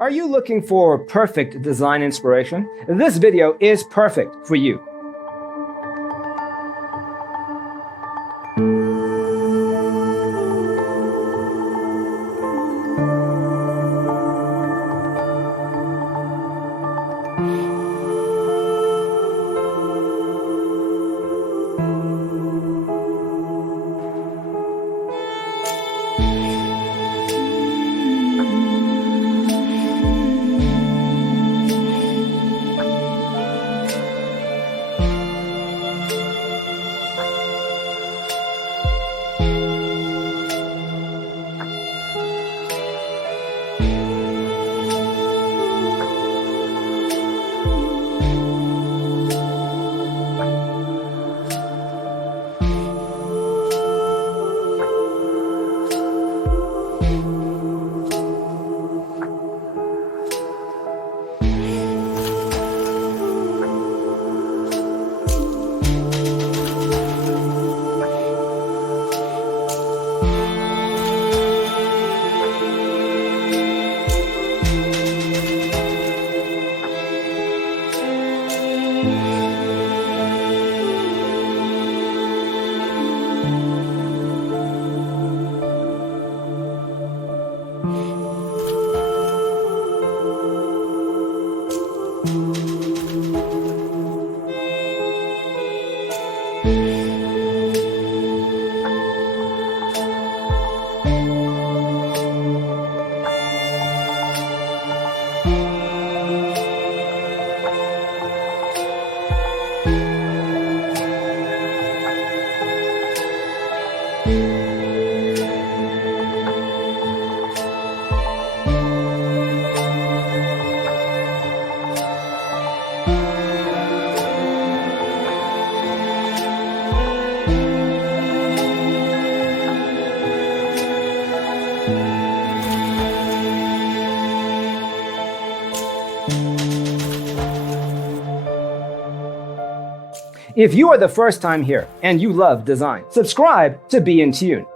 Are you looking for perfect design inspiration? This video is perfect for you. If you are the first time here and you love design, subscribe to Be in Tune.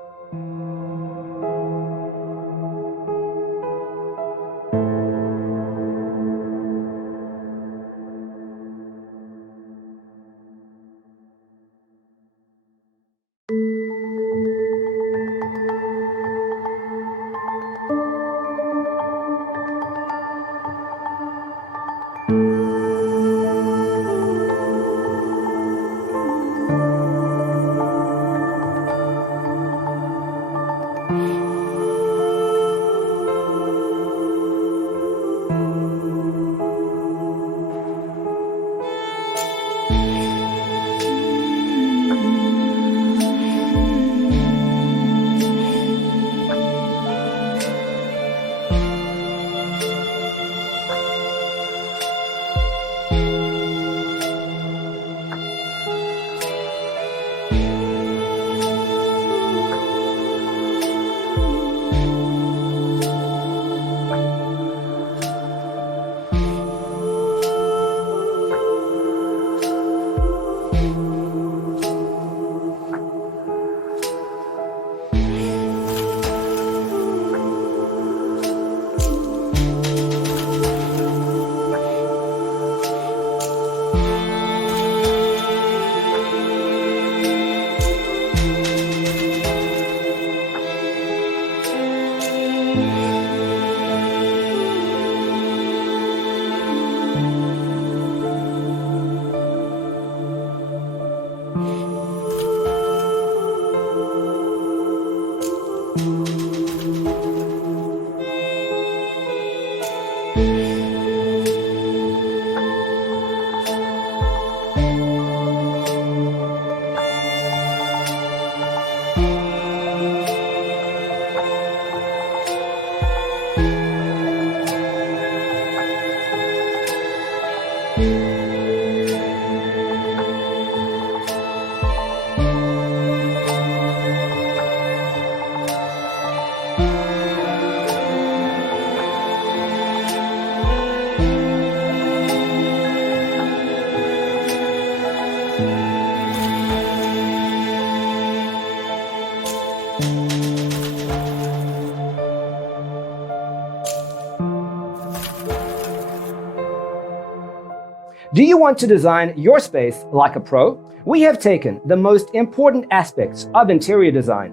Do you want to design your space like a pro? We have taken the most important aspects of interior design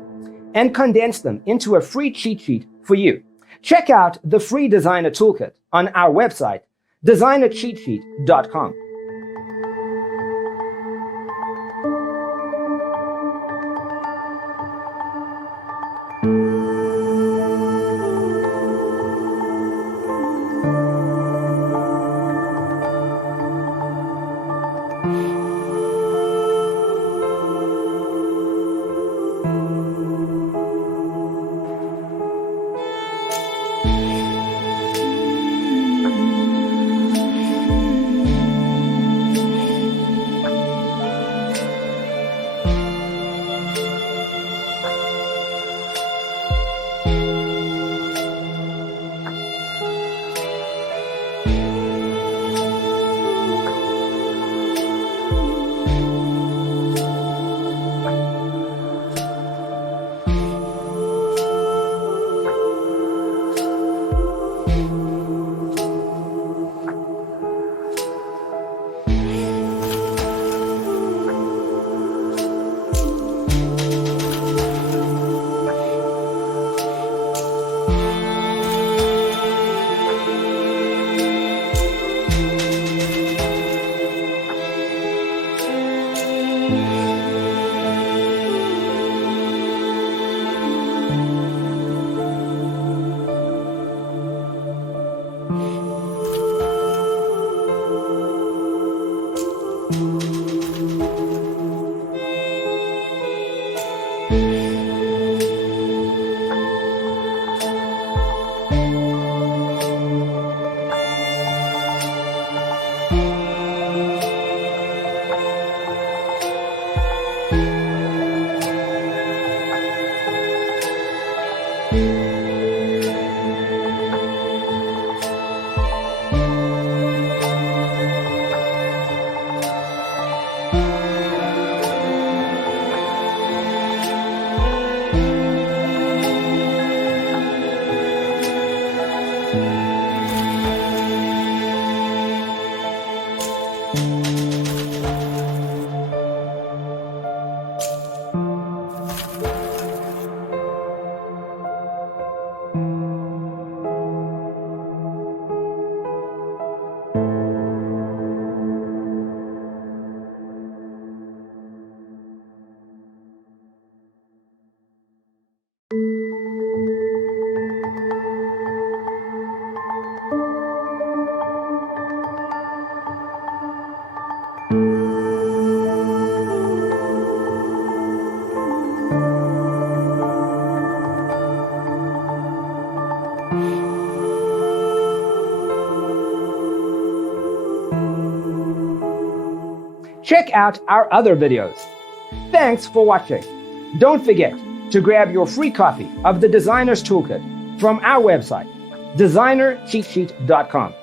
and condensed them into a free cheat sheet for you. Check out the free designer toolkit on our website, designercheatsheet.com. Check out our other videos. Thanks for watching. Don't forget to grab your free copy of the Designer's Toolkit from our website, designercheatsheet.com.